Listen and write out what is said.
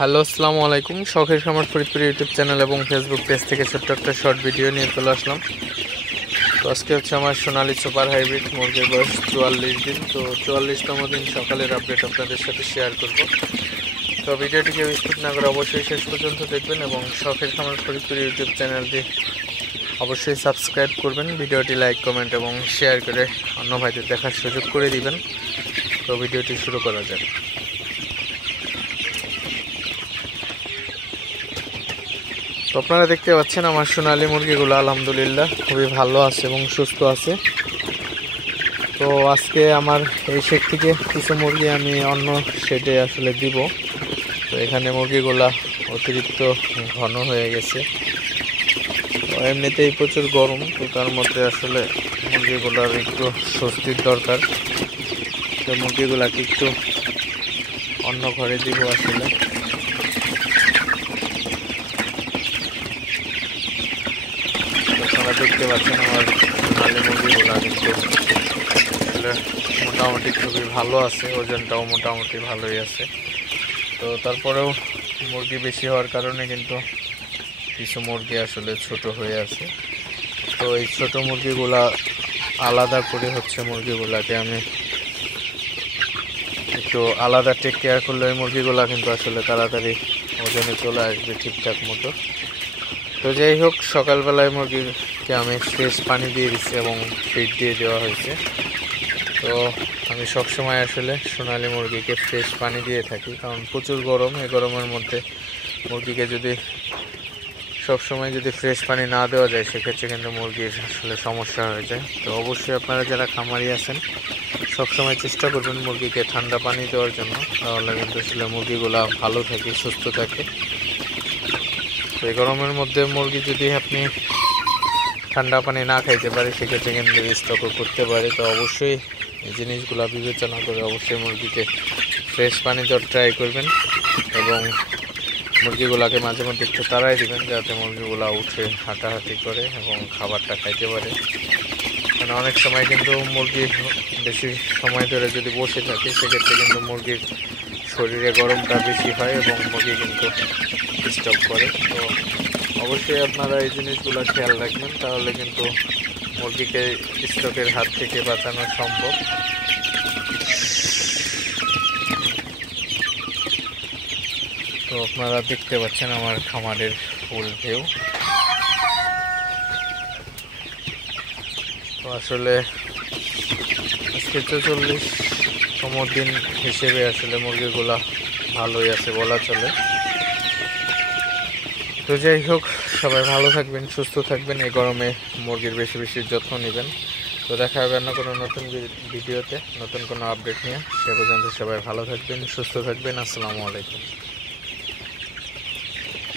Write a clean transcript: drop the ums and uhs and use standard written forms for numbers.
Hello, আসসালামু আলাইকুম। শখের খামার ফরিদপুর ইউটিউব চ্যানেল এবং ফেসবুক পেজ থেকে ছোট্ট একটা শর্ট ভিডিও নিয়ে চলে আসলাম। তো আজকে হচ্ছে আমার সোনালী সুপার হাইব্রিড মুরগির বয়স 44 দিন। তো 44তম দিন সকালের আপডেট আপনাদের সাথে শেয়ার করব। তো ভিডিওটিকে স্কিপ না করে অবশ্যই শেষ পর্যন্ত দেখবেন এবং শখের খামার ফরিদপুর ইউটিউব চ্যানেলটি অবশ্যই সাবস্ক্রাইব করবেন। ভিডিওটি লাইক, কমেন্ট এবং শেয়ার করে অন্য ভাইদের দেখার সুযোগ করে দিবেন। তো ভিডিওটি শুরু করা যাক। তো আপনারা দেখতে পাচ্ছেন আমার সোনালী মুরগিগুলো আলহামদুলিল্লাহ খুবই ভালো আছে এবং সুস্থ আছে। তো আজকে আমার এই শেড থেকে কিছু মুরগি আমি অন্য শেডে আসলে দিব। তো এখানে মুরগিগুলা অতিরিক্ত ঘন হয়ে গেছে। তো এমনিতেই প্রচুর গরম, তো তার মধ্যে আসলে মুরগিগুলার একটু স্বস্তির দরকার। তো মুরগিগুলাকে একটু অন্য ঘরে দিব আসলে। আপনারা দেখতে পাচ্ছেন আমার সোনালী মুরগিগুলা কিন্তু আসলে মোটামুটি খুবই ভালো আছে, ওজনটাও মোটামুটি ভালোই আছে। তো তারপরেও মুরগি বেশি হওয়ার কারণে কিন্তু কিছু মুরগি আসলে ছোট হয়ে আছে। তো এই ছোট মুরগিগুলা আলাদা করে হচ্ছে মুরগিগুলাকে আমি একটু আলাদা টেক কেয়ার করলে ওই মুরগিগুলা কিন্তু আসলে তাড়াতাড়ি ওজনে চলে আসবে ঠিকঠাক মতো। তো যাই হোক, সকালবেলায় মুরগিকে আমি ফ্রেশ পানি দিয়ে দিচ্ছি এবং ফিড দিয়ে দেওয়া হয়েছে। তো আমি সবসময় আসলে সোনালী মুরগিকে ফ্রেশ পানি দিয়ে থাকি, কারণ প্রচুর গরম। এই গরমের মধ্যে মুরগিকে যদি সবসময় যদি ফ্রেশ পানি না দেওয়া যায় সেক্ষেত্রে কিন্তু মুরগির আসলে সমস্যা হয়ে যায়। তো অবশ্যই আপনারা যারা খামারি আছেন সবসময় চেষ্টা করবেন মুরগিকে ঠান্ডা পানি দেওয়ার জন্য, তাহলে কিন্তু আসলে মুরগিগুলা ভালো থাকে, সুস্থ থাকে। তো এই গরমের মধ্যে মুরগি যদি আপনি ঠান্ডা পানি না খাইতে পারে সেক্ষেত্রে কিন্তু স্ট্রোকও করতে পারে। তো অবশ্যই এই জিনিসগুলো বিবেচনা করে অবশ্যই মুরগিকে ফ্রেশ পানি দেওয়ার ট্রাই করবেন এবং মুরগিগুলাকে মাঝে মধ্যে একটু তাড়াই দিবেন যাতে মুরগিগুলা উঠে হাঁটাহাঁটি করে এবং খাবারটা খাইতে পারে। কারণ অনেক সময় কিন্তু মুরগি বেশি সময় ধরে যদি বসে থাকে সেক্ষেত্রে কিন্তু মুরগির শরীরে গরমটা বেশি হয় এবং মুরগি কিন্তু স্ট্রোক করে। তো অবশ্যই আপনারা এই জিনিসগুলো খেয়াল রাখবেন, তাহলে কিন্তু মুরগিকে স্ট্রোকের হাত থেকে বাঁচানো সম্ভব। তো আপনারা দেখতে পাচ্ছেন আমার খামারের ফুল ভিউ। তো আসলে আজকে 44তম দিন হিসেবে আসলে মুরগিগুলা ভালোই আছে বলা চলে। তো যাই হোক, সবাই ভালো থাকবেন, সুস্থ থাকবেন। এই গরমে মুরগির বেশি বেশি যত্ন নেবেন। তো দেখা হবে না কোনো নতুন ভিডিওতে নতুন কোনো আপডেট নিয়ে। সে পর্যন্ত সবাই ভালো থাকবেন, সুস্থ থাকবেন। আসসালামু আলাইকুম।